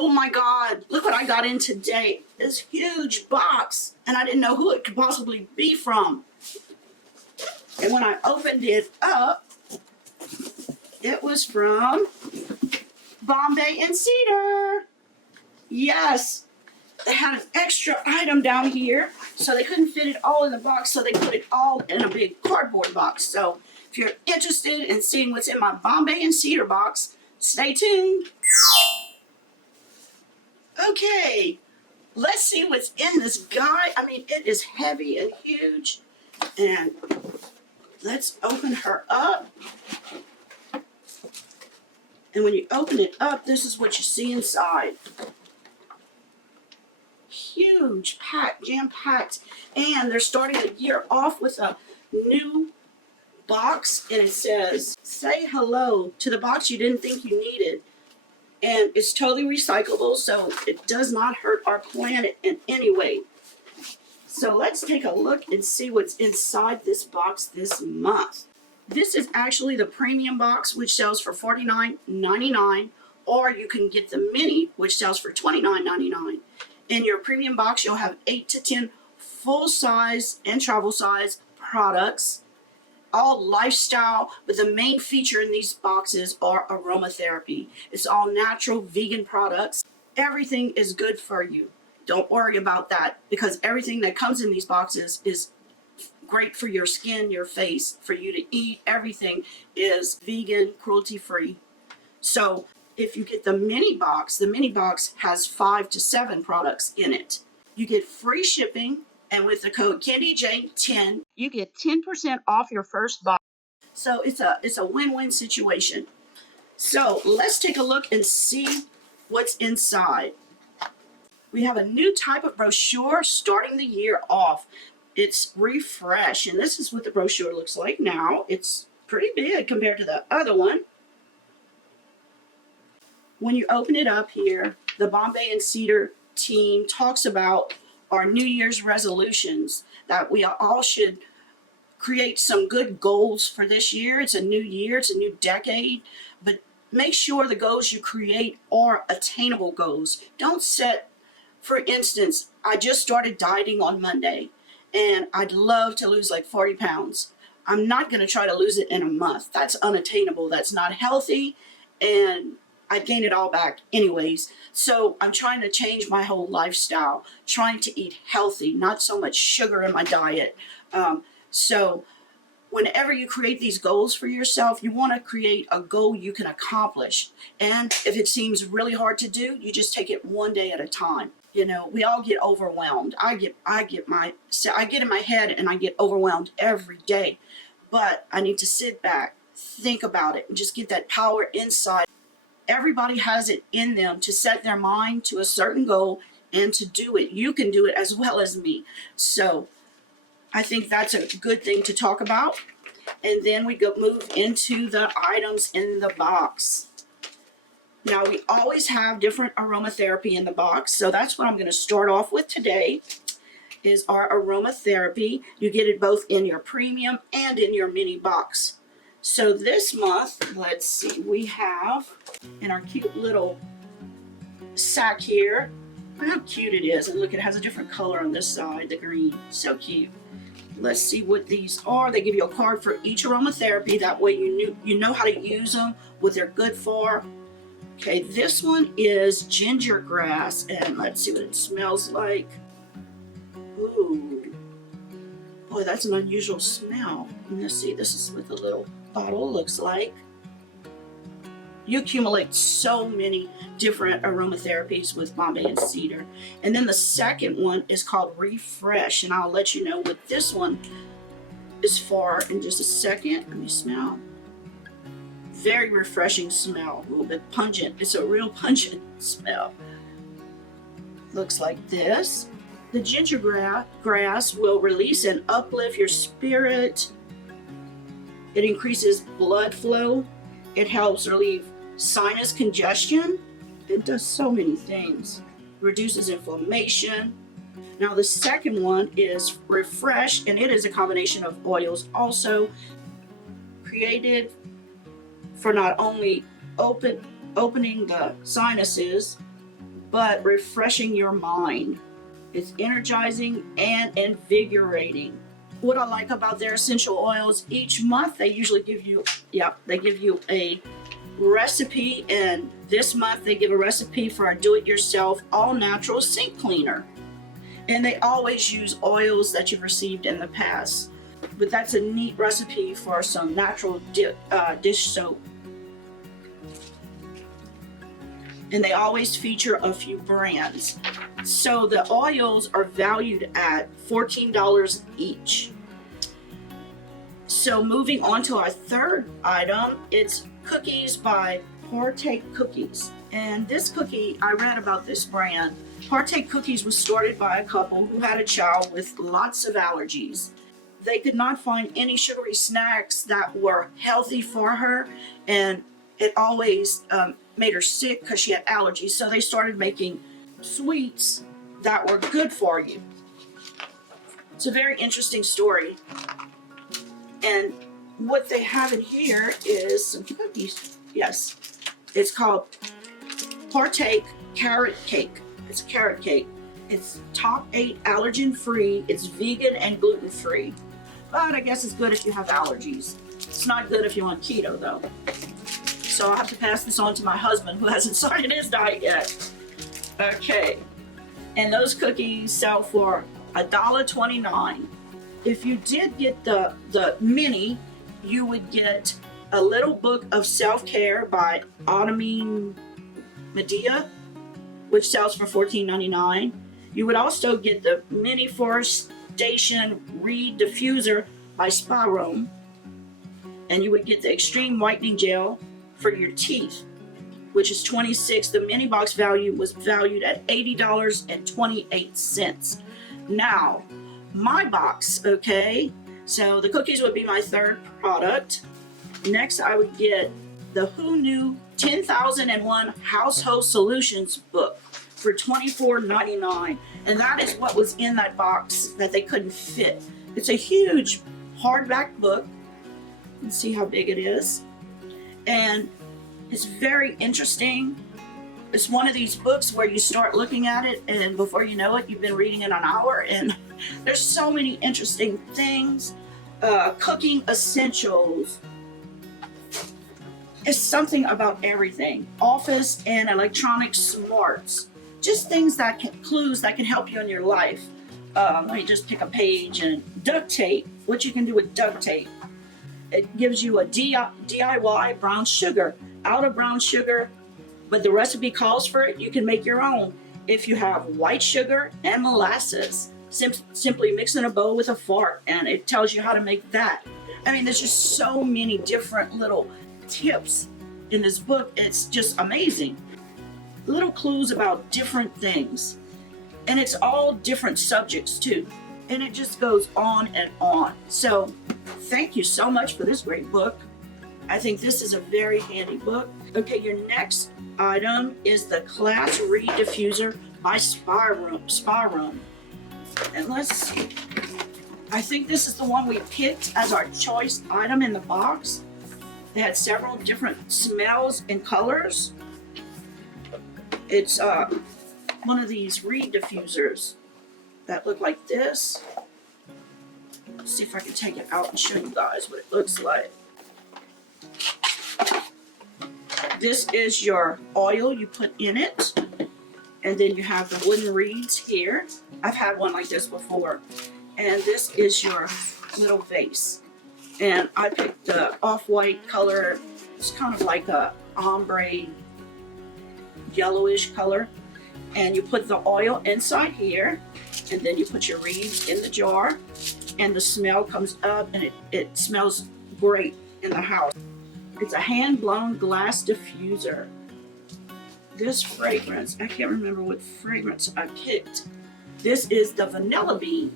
Oh my God, look what I got in today. This huge box, and I didn't know who it could possibly be from. And when I opened it up, it was from Bombay and Cedar. Yes, they had an extra item down here, so they couldn't fit it all in the box, so they put it all in a big cardboard box. So if you're interested in seeing what's in my Bombay and Cedar box, stay tuned. Okay, let's see what's in this guy. I mean, it is heavy and huge. And let's open her up. And when you open it up, this is what you see inside. Huge, packed, jam-packed. And they're starting the year off with a new box. And it says, say hello to the box you didn't think you needed. And it's totally recyclable, so it does not hurt our planet in any way. So let's take a look and see what's inside this box this month. This is actually the premium box, which sells for $49.99, or you can get the mini, which sells for $29.99. In your premium box, you'll have 8 to 10 full-size and travel-size products, all lifestyle, but the main feature in these boxes are aromatherapy. It's all natural, vegan products. Everything is good for you. Don't worry about that, because everything that comes in these boxes is great for your skin, your face, for you to eat. Everything is vegan, cruelty-free. So if you get the mini box has 5 to 7 products in it. You get free shipping, and with the code KendyJ10, you get 10% off your first box. So it's a win-win situation. So let's take a look and see what's inside. We have a new type of brochure starting the year off. It's Refresh, and this is what the brochure looks like now. It's pretty big compared to the other one. When you open it up here, the Bombay and Cedar team talks about our New Year's resolutions, that we all should create some good goals for this year. It's a new year, it's a new decade, but make sure the goals you create are attainable goals. Don't set, for instance, I just started dieting on Monday, and I'd love to lose like 40 pounds. I'm not going to try to lose it in a month. That's unattainable. That's not healthy, and I'd gain it all back anyways. So I'm trying to change my whole lifestyle, trying to eat healthy, not so much sugar in my diet. So whenever you create these goals for yourself, you want to create a goal you can accomplish. And if it seems really hard to do, you just take it one day at a time. You know, we all get overwhelmed. I get in my head and I get overwhelmed every day. But I need to sit back, think about it, and just get that power inside. Everybody has it in them to set their mind to a certain goal and to do it. You can do it as well as me. So I think that's a good thing to talk about. And then we move into the items in the box. Now, we always have different aromatherapy in the box. So that's what I'm going to start off with today, is our aromatherapy. You get it both in your premium and in your mini box. So this month, let's see, we have in our cute little sack here. Look how cute it is. And look, it has a different color on this side, the green. So cute. Let's see what these are. They give you a card for each aromatherapy. That way you know how to use them, what they're good for. Okay, this one is ginger grass, and let's see what it smells like. Ooh. Boy, that's an unusual smell. And let's see, this is what the little bottle looks like. You accumulate so many different aromatherapies with Bombay and Cedar. And then the second one is called Refresh, and I'll let you know what this one is for in just a second. Let me smell. Very refreshing smell, a little bit pungent. It's a real pungent smell. Looks like this. The ginger grass will release and uplift your spirit. It increases blood flow. It helps relieve sinus congestion. It does so many things. Reduces inflammation. Now the second one is Refresh, and it is a combination of oils also, created for not only opening the sinuses, but refreshing your mind. It's energizing and invigorating. What I like about their essential oils, each month they usually give you, they give you a recipe, and this month they give a recipe for a do-it-yourself all-natural sink cleaner. And they always use oils that you've received in the past. But that's a neat recipe for some natural dish soap. And they always feature a few brands. So the oils are valued at $14 each. So moving on to our third item, it's cookies by PARTAKE Cookies. And this cookie, I read about this brand. PARTAKE Cookies was started by a couple who had a child with lots of allergies. They could not find any sugary snacks that were healthy for her, and it always made her sick because she had allergies. So they started making sweets that were good for you. It's a very interesting story. And what they have in here is some cookies. Yes, it's called PARTAKE Carrot Cake. It's a carrot cake. It's top 8 allergen free. It's vegan and gluten free. But I guess it's good if you have allergies. It's not good if you're on keto though. So I'll have to pass this on to my husband who hasn't started his diet yet. Okay. And those cookies sell for $1.29. If you did get the mini, you would get a little book of self-care by Autumn Medea, which sells for $14.99. You would also get the mini forestation reed diffuser by Spa Room, and you would get the extreme whitening gel for your teeth, which is $26. The mini box value was valued at $80.28. Now, my box, okay, so the cookies would be my third product. Next, I would get the Who Knew 10,001 Household Solutions book for $24.99. And that is what was in that box that they couldn't fit. It's a huge hardback book. You can see how big it is. And it's very interesting. It's one of these books where you start looking at it, and before you know it, you've been reading it an hour. And there's so many interesting things. Cooking essentials. It's something about everything. Office and electronic smarts. Just things that can, clues that can help you in your life. Let me just pick a page. And duct tape. What you can do with duct tape. It gives you a DIY brown sugar. Out of brown sugar, but the recipe calls for it, you can make your own. If you have white sugar and molasses, simply mix in a bowl with a fork, and it tells you how to make that. I mean, there's just so many different little tips in this book. It's just amazing. Little clues about different things. And it's all different subjects too. And it just goes on and on. So thank you so much for this great book. I think this is a very handy book. Okay, your next item is the Class Reed Diffuser by Spa Room. And let's see. I think this is the one we picked as our choice item in the box. They had several different smells and colors. It's one of these reed diffusers that look like this. Let's see if I can take it out and show you guys what it looks like. This is your oil you put in it, and then you have the wooden reeds here. I've had one like this before. And this is your little vase. And I picked the off-white color. It's kind of like a ombre yellowish color. And you put the oil inside here, and then you put your reeds in the jar, and the smell comes up, and it smells great in the house. It's a hand-blown glass diffuser. This fragrance, I can't remember what fragrance I picked. This is the Vanilla Bean,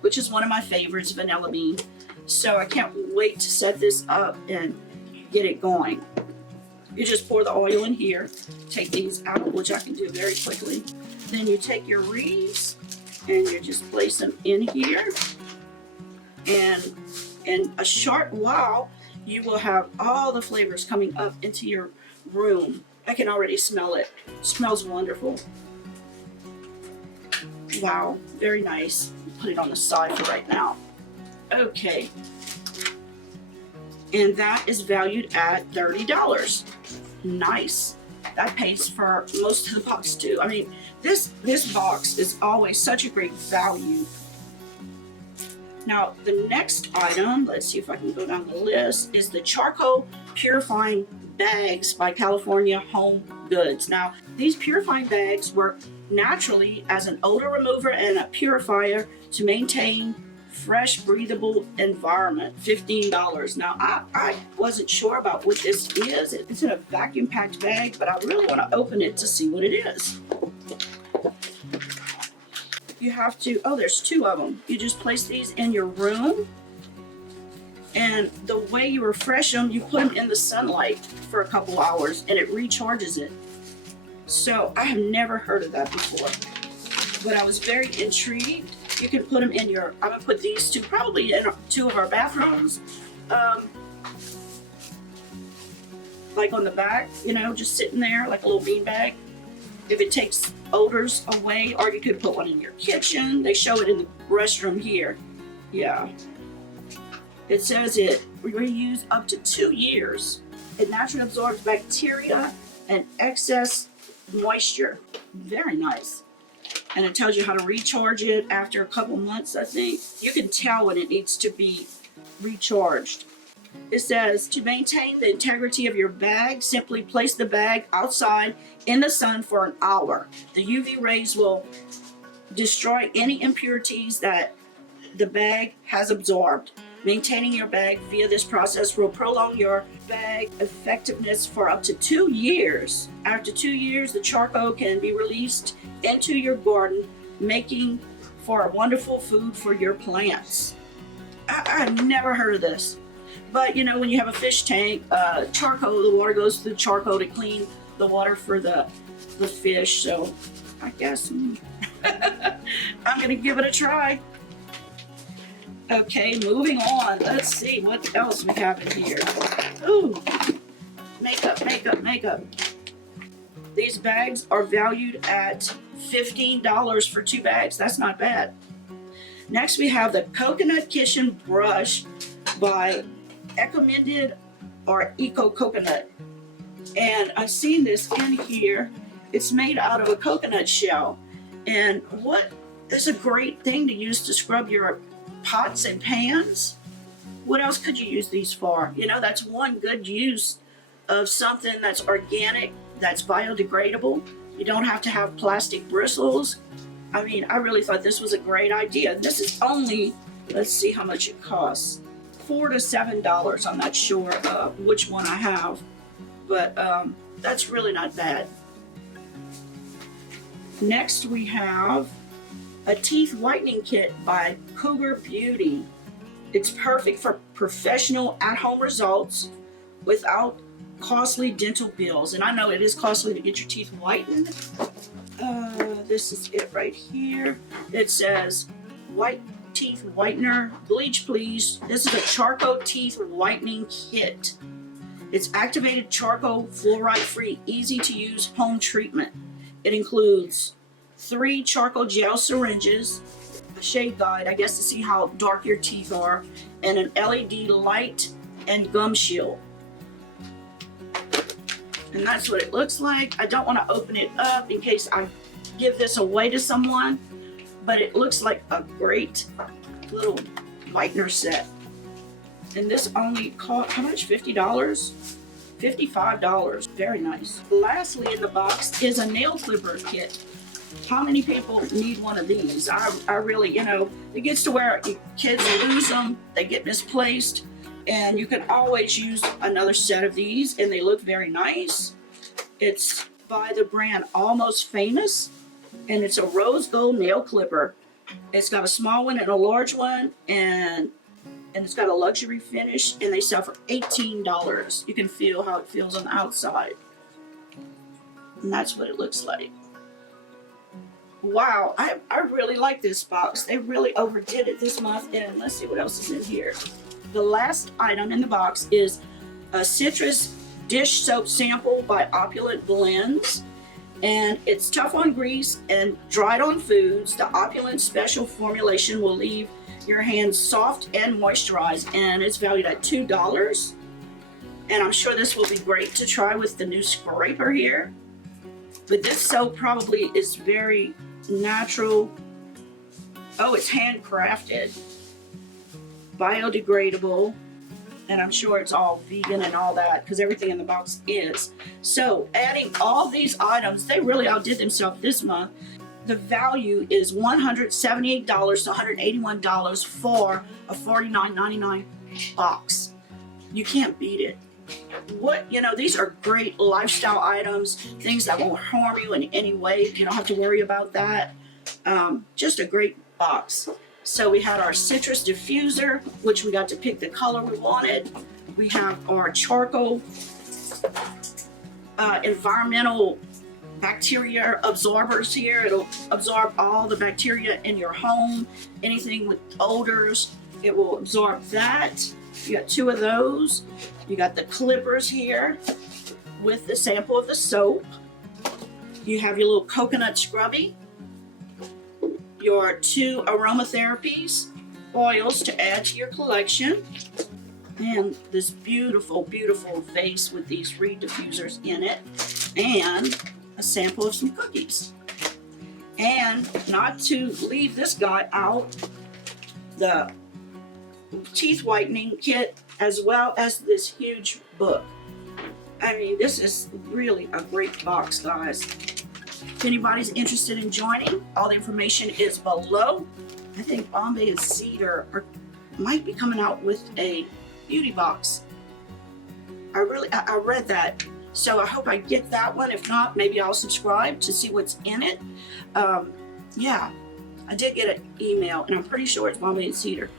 which is one of my favorites, Vanilla Bean. So I can't wait to set this up and get it going. You just pour the oil in here, take these out, which I can do very quickly. Then you take your reeds and you just place them in here. And in a short while, you will have all the flavors coming up into your room. I can already smell it. It smells wonderful. Wow, very nice. Put it on the side for right now. Okay. And that is valued at $30. Nice. That pays for most of the box too. I mean, this box is always such a great value. Now, the next item, let's see if I can go down the list, is the Charcoal Purifying Bags by California Home Goods. Now, these purifying bags work naturally as an odor remover and a purifier to maintain fresh, breathable environment. $15. Now, I wasn't sure about what this is. It's in a vacuum packed bag, but I really want to open it to see what it is. You have to, oh, there's two of them. You just place these in your room, and the way you refresh them, you put them in the sunlight for a couple hours and it recharges it. So I have never heard of that before, but I was very intrigued. You can put them in your, I'm gonna put these two probably in two of our bathrooms, like on the back, you know, just sitting there like a little bean bag. If it takes odors away, or you could put one in your kitchen. They show it in the restroom here. Yeah. It says it reuse up to 2 years. It naturally absorbs bacteria and excess moisture. Very nice. And it tells you how to recharge it after a couple months, I think. You can tell when it needs to be recharged. It says, to maintain the integrity of your bag, simply place the bag outside in the sun for an hour. The UV rays will destroy any impurities that the bag has absorbed. Maintaining your bag via this process will prolong your bag effectiveness for up to 2 years. After 2 years, the charcoal can be released into your garden, making for a wonderful food for your plants. I've never heard of this. But you know, when you have a fish tank, charcoal, the water goes through charcoal to clean the water for the fish. So I guess I'm gonna give it a try. Okay, moving on. Let's see what else we have in here. Ooh, makeup, makeup, makeup. These bags are valued at $15 for 2 bags. That's not bad. Next, we have the Coconut Kitchen Brush by Recommended or Eco Coconut. And I've seen this in here. It's made out of a coconut shell. And what is a great thing to use to scrub your pots and pans? What else could you use these for? You know, that's one good use of something that's organic, that's biodegradable. You don't have to have plastic bristles. I mean, I really thought this was a great idea. This is only, let's see how much it costs. $4 to $7. I'm not sure which one I have, but that's really not bad. Next, we have a teeth whitening kit by COUGAR Beauty. It's perfect for professional at-home results without costly dental bills. And I know it is costly to get your teeth whitened. This is it right here. It says white teeth whitener, bleach please. This is a charcoal teeth whitening kit. It's activated charcoal, fluoride free, easy to use home treatment. It includes 3 charcoal gel syringes, a shade guide, I guess to see how dark your teeth are, and an LED light and gum shield. And that's what it looks like. I don't want to open it up in case I give this away to someone, but it looks like a great little whitener set. And this only cost, how much? $50? $55. Very nice. Lastly in the box is a nail clipper kit. How many people need one of these? I really, you know, it gets to where kids lose them, they get misplaced, and you can always use another set of these, and they look very nice. It's by the brand Almost Famous, and it's a rose gold nail clipper. It's got a small one and a large one, and it's got a luxury finish, and they sell for $18. You can feel how it feels on the outside. And that's what it looks like. Wow, I really like this box. They really overdid it this month, and let's see what else is in here. The last item in the box is a citrus dish soap sample by Opulent Blends. And it's tough on grease and dried on foods. The Opulent special formulation will leave your hands soft and moisturized, and it's valued at $2. And I'm sure this will be great to try with the new scraper here. But this soap probably is very natural. Oh, it's handcrafted, biodegradable, and I'm sure it's all vegan and all that because everything in the box is. So adding all these items, they really outdid themselves this month. The value is $178 to $181 for a $49.99 box. You can't beat it. These are great lifestyle items, things that won't harm you in any way. You don't have to worry about that. Just a great box. So we had our citrus diffuser, which we got to pick the color we wanted. We have our charcoal environmental bacteria absorbers here. It'll absorb all the bacteria in your home, anything with odors, it will absorb that. You got 2 of those. You got the clippers here with the sample of the soap. You have your little coconut scrubby, your 2 aromatherapies oils to add to your collection, and this beautiful, beautiful vase with these reed diffusers in it, and a sample of some cookies. And not to leave this guy out, the teeth whitening kit, as well as this huge book. I mean, this is really a great box, guys. If anybody's interested in joining, all the information is below. I think Bombay and Cedar might be coming out with a beauty box. I read that. So I hope I get that one. If not, maybe I'll subscribe to see what's in it. Yeah, I did get an email, and I'm pretty sure it's Bombay and Cedar.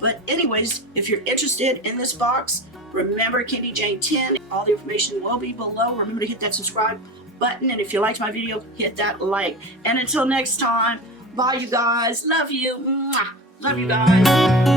But anyways, if you're interested in this box, remember Kendy Jane 10. All the information will be below. Remember to hit that subscribe button, and if you liked my video, hit that like. And until next time, bye you guys. Love you. Mwah. Love you guys.